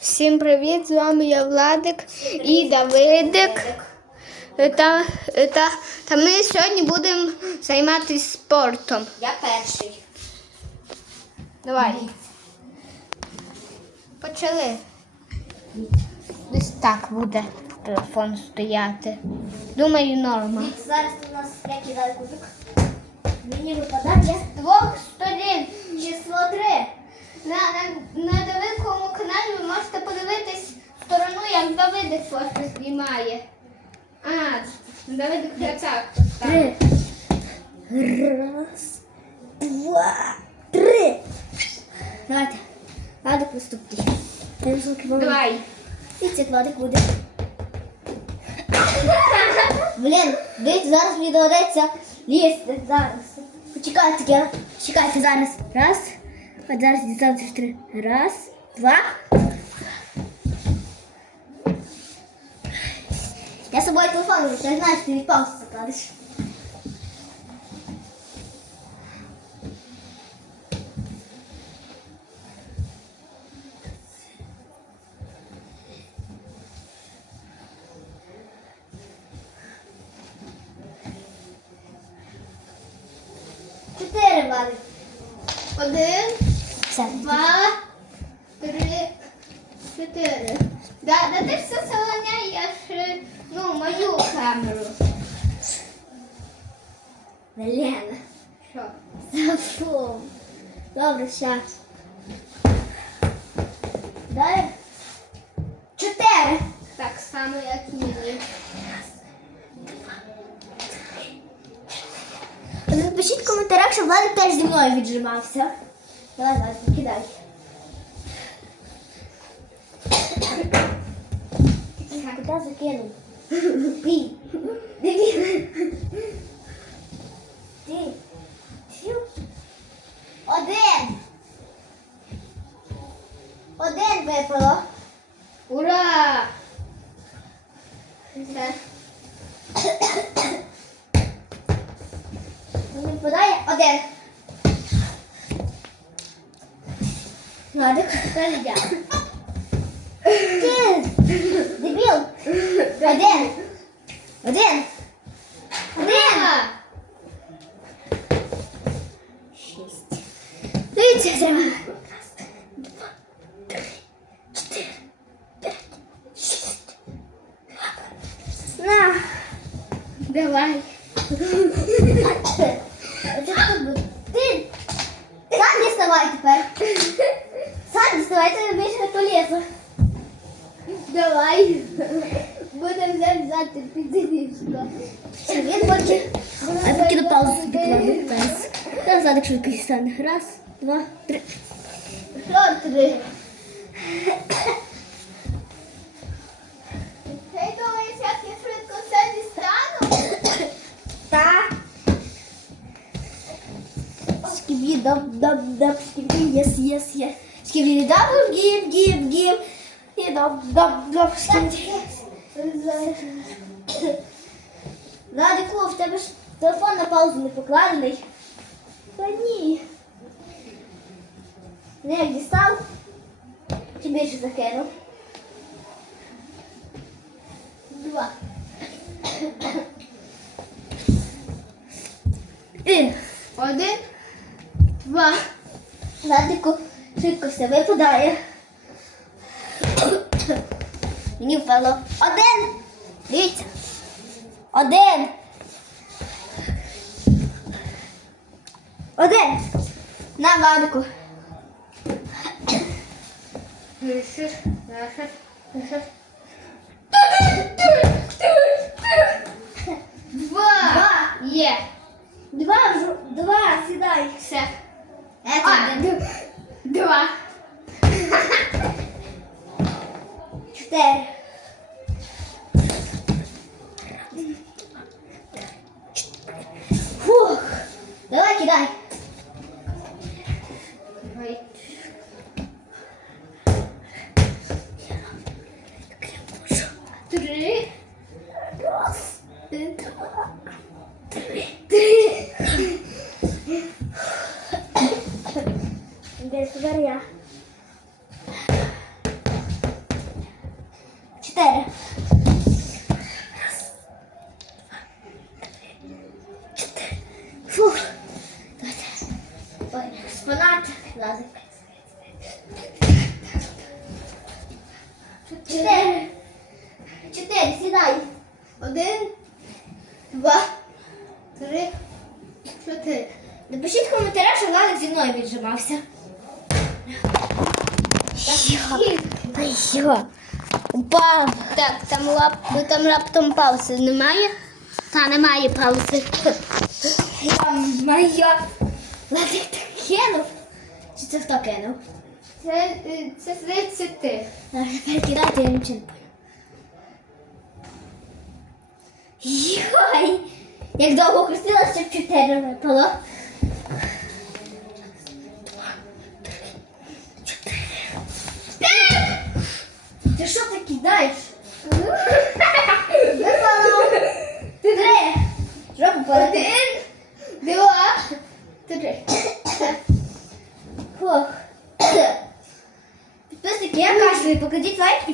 Всім привіт! З вами я Владик і Давидик. Та, та, та ми сьогодні будемо займатися спортом. Я перший. Давай. Почали. Десь так буде телефон стояти. Думаю, норма. Зараз у нас я кидаю кубик. Мені випадає Двох сторін. число три. На, на, на Давидковому каналі ви можете подивитись сторону, як Фото знімає. А, Давидик вже так. Три. Раз, два, три. Давайте. Надо приступити. Давай. І це кладик буде. Блін, дивіться, зараз мені доведеться лізти. Зараз. Почекайте. Чекайте зараз. Раз. От зараз дістати три. Раз, два. Я з собою телефон беру, я знаю, ти від паузу закладеш. Чотири вали. Один, два, три, чотири. Да, да ти все солоняєш ну, мою камеру. Блін. Що? Забув. Добре, щас. Далі. Чотири. Так само, як мені. Напишіть в коментарях, щоб Владик теж зі мною віджимався. Давай, Владик, кидай. Куди закинув? Ти. Диві. Ти. Один. Один випало. Ура! Все. Мені випадає один. Владик, скажи я. Ти. Дебіл. Один. Один. Один. Ура! Шість. Дивіться, треба. Раз, два, три, чотири, п'ять, шість. На. Давай. Оце тут буде. Ти. Сам діставай тепер. Сам діставай, це більше не полезно. Давай. Будемо взяти підрізку. Він поки. А поки на паузу собі кладу. Зараз. Зараз задик швидко стане. Раз, два, три. Що три? Ти думаєш, як я швидко все дістану? Так. Скибі, даб, даб, даб, скибі, єс, єс, єс. Скибі, даб, гіб, гіб, гіб. І даб, даб, скибі. Радику, в тебе ж телефон на паузу не покладений. Та ні. Не як дістав, чи більше закинув. Два. І. Один, два. Радику швидко все випадає. Мені впало. Один. Дивіться. Один. Один. На вишиш. Два. Два. Є. Два, два, сідай. Все. Це А, два. чотири. Три, чотири. Фух. Ой, спинати. Лазик. Чотири. Чотири. Сідай. Один, два, три, чотири. Напишіть в коментарях, що Лазик зі мною віджимався. Що? Та? Упав. Так, там лап, там раптом паузи немає. Та немає паузи. Моя. Владик так кинув. Чи це хто кинув? Це, е, це здається ти. Зараз перекидайте, я нічого не понял. Йой! Як довго хрестила, щоб чотири випало. Ти що ти кидаєш? Випало! Три! Що попало? Один, два, три. Фух. Підписники, я кашлюю, покладіть лайк і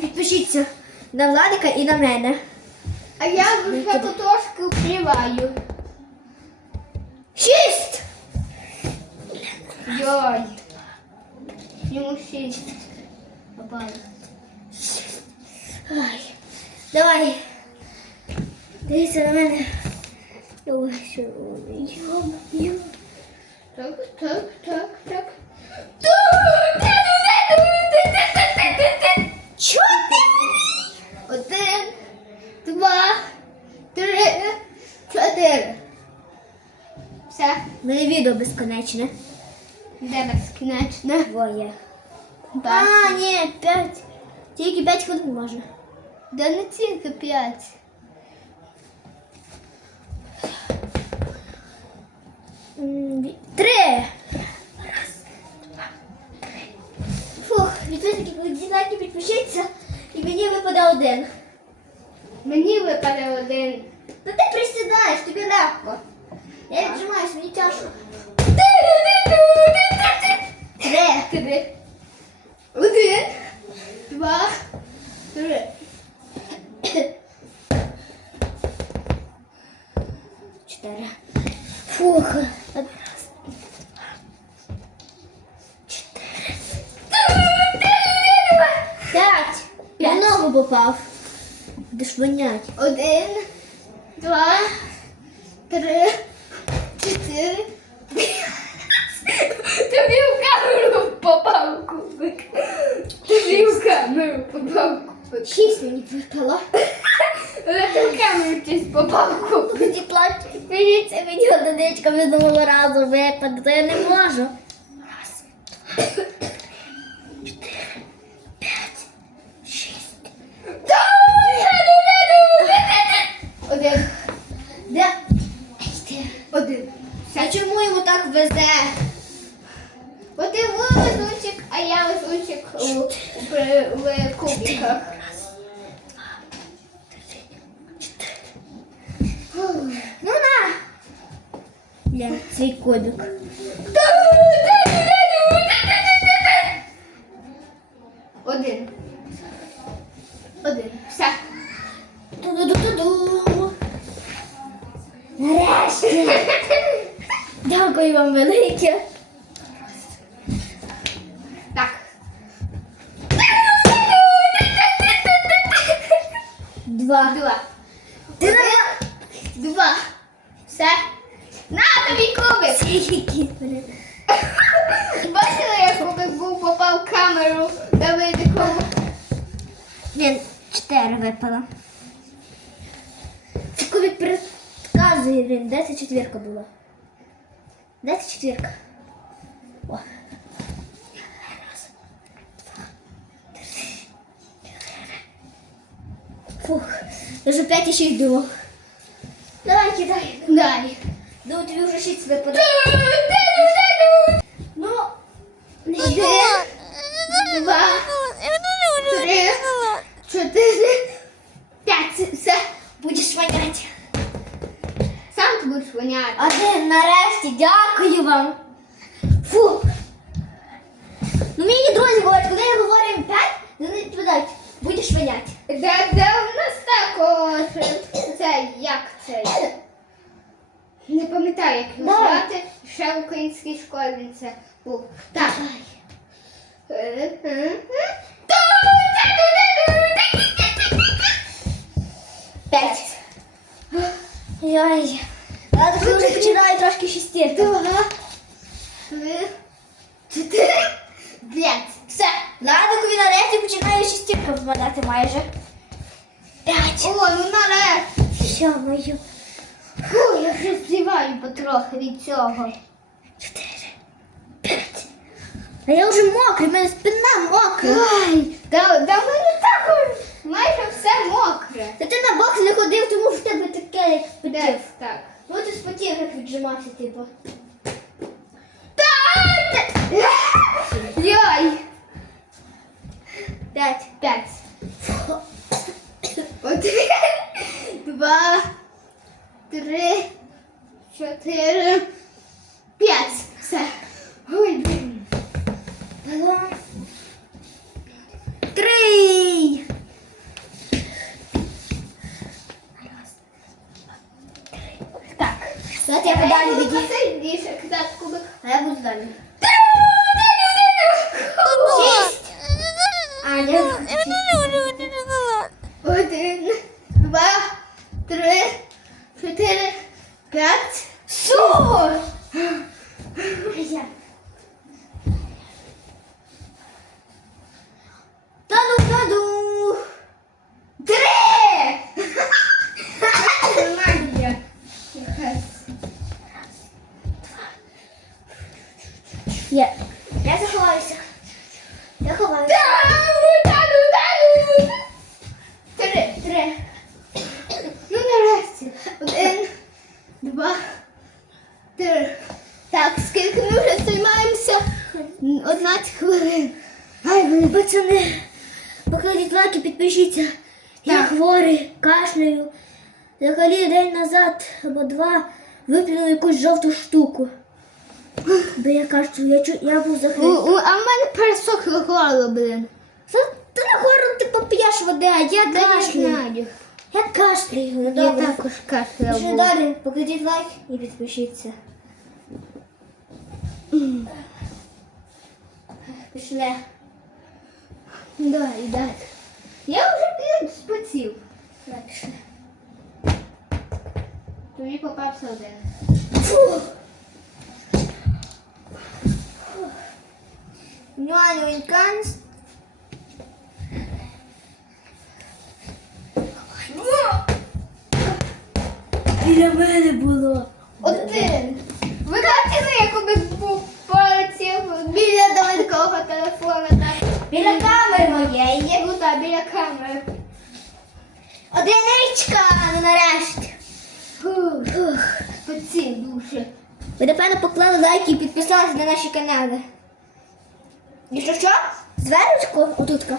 підпишіться на Владика і на мене. А я вже потрошки впливаю. Шість! Йой. Йому шість. Ай. Давай. Дивіться на мене. Ой, що робить? Йо-моє. Так, так, так, так. Чотири. Все, У мене відео безконечне. де безкінечно? Двоє. А, ні, п'ять. Тільки п'ять хвилин можна. Да не тільки п'ять. М, ві- Три! Фух, лайки, підпишіться. І мені випаде один. Мені випаде один. Ну ти присідаєш, тобі легко. Я віджимаюсь, мені тяжко. Три. Три. Один, два, три. Чотири. Фух. П'ять. Я ногу попав. Будеш вонять. Один, два, три, чотири. Тобі в камеру попав кубик. Тобі в камеру попав кубик. Шість мені випало. Але ти в камеру чись попав кубик. Тоді плачу. Дивіться, мені одиничка разу випаде, то я не можу. Раз, два, три, чотири, п'ять, шість. Один, Де? один. А чому йому так везе? От ти везунчик, а я везунчик у, у, в кубиках. Ну на! Я цей кубик. Вам велике. Так. Два. Два. Два. Все. На тобі кубик. Бачила, як кубик був попав в камеру Давидикову? Він чотири випало. Це кубик підказує, блін, де ця четвірка була? Де четверка. О. Раз, два, три. Фух, даже п'ять еще иду. Давай, кидай. Дай. Ну, тобі уже щит себе Ну, не Один, йди. два, три, чотири, п'ять. Все. Будеш воняти. Сам ти будеш воняти. Один, нарешті, дякую вам. Фу. Ну мені друзі говорять, коли я говорю їм п'ять, вони відповідають, будеш воняти. Де, де у нас також це, як це? Не пам'ятаю, як його Давай. звати. Ще в українській школі це був. Так. П'ять. Йой. Я вже починаю трошки шістірки. Два, три, Блять, все. Ладикові нарешті починає шістірка впадати майже. П'ять. О, ну нарешті. Все, мою. Фу, я вже зіваю потрохи від цього. Чотири. П'ять. А я вже мокрий, мене спина мокра. Ой, да, да в мене також майже все мокре. Та ти на бокс не ходив, тому що в тебе таке як спотів. Так. Ну ти спотів, як віджимався, типу. А я буду далі. Шість. Аня. Один, два, три, чотири, п'ять. Супер! Я. Я заховаюся. Я ховаюся. Та-ду. Три, три. Ну, нарешті. Один, два, три. Так, скільки ми вже займаємося? 11 хвилин. Ай, блин, пацани. Покладіть лайки, підпишіться. Я хворий, кашляю. Взагалі день назад або два вип'яну якусь жовту штуку. Бо я кажу, я, чу, я був У, закритий. у, а в мене пересохло горло, блин. Та ти на гору ти поп'єш води, а я Я кашляю. знаю. Я кашляю. Ну, Я добре. також Пішли кашляв. далі, покладіть лайк і підпишіться. Пішли. Да, і далі. Я вже п'ять спотів. Так, пішли. Тобі попався один. Фу. Нюаню інканс. Біля мене було. Один. Ви бачили, як би був полетів біля далекого телефона, так? Біля камери моєї. Ну так, біля камери. Одиничка, ну нарешті. Фух, спотів дуже. Ви, напевно, поклали лайки і підписалися на наші канали. І що що? Зверху, отутка.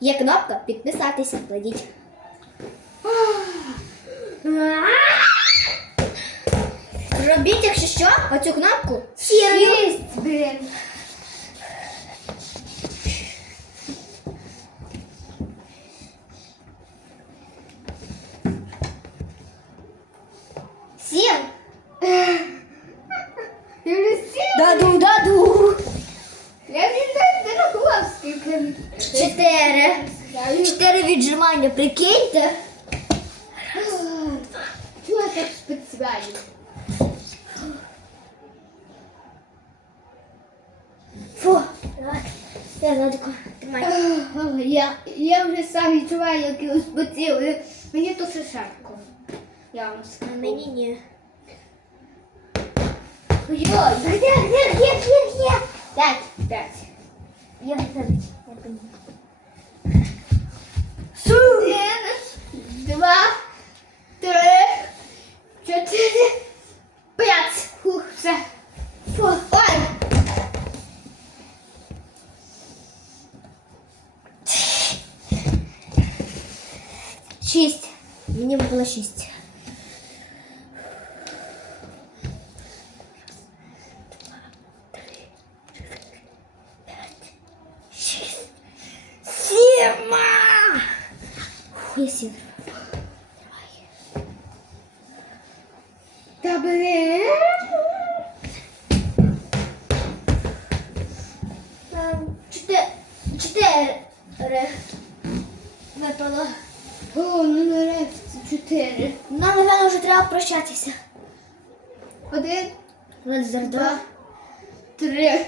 Є кнопка підписатися. Кладіть. Робіть, якщо що, оцю кнопку сірою. Шість, блін. Сім. Вже сім. Даду, даду. Я вже не не рахував скільки. Чотири. Чотири віджимання, прикиньте. Чого так спеціально? Фу. Я. Ах, Я, я вже сам відчуваю, як я спотів. Мені то ще жарко. Я вам А скажу. мені ні. Ой, Є, є, є, є, є. п'ять, п'ять. Я навіть не помню. Один, два, три, чотири, п'ять. Фух, все. Фух, ой. Шість. Мені випало шість. Шість. Сіма! Фу, Я сів. Та. Ем, Чотири. Випало. О, ну нарешті чотири. Нам, напевно, вже треба прощатися. Один, зараз два, три,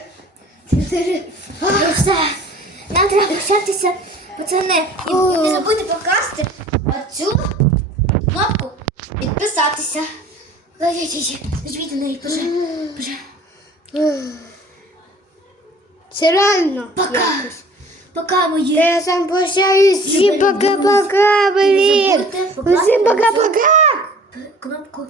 чотири. Ну все. Нам треба прощатися, пацани. І не забудьте покласти оцю кнопку підписатися. Нажміть на неї, боже. Боже. Це реально. Пока. Пока, мої. Я сам прощаюсь. Всі Любі пока-пока, блін. Всім пока-пока. Кнопку.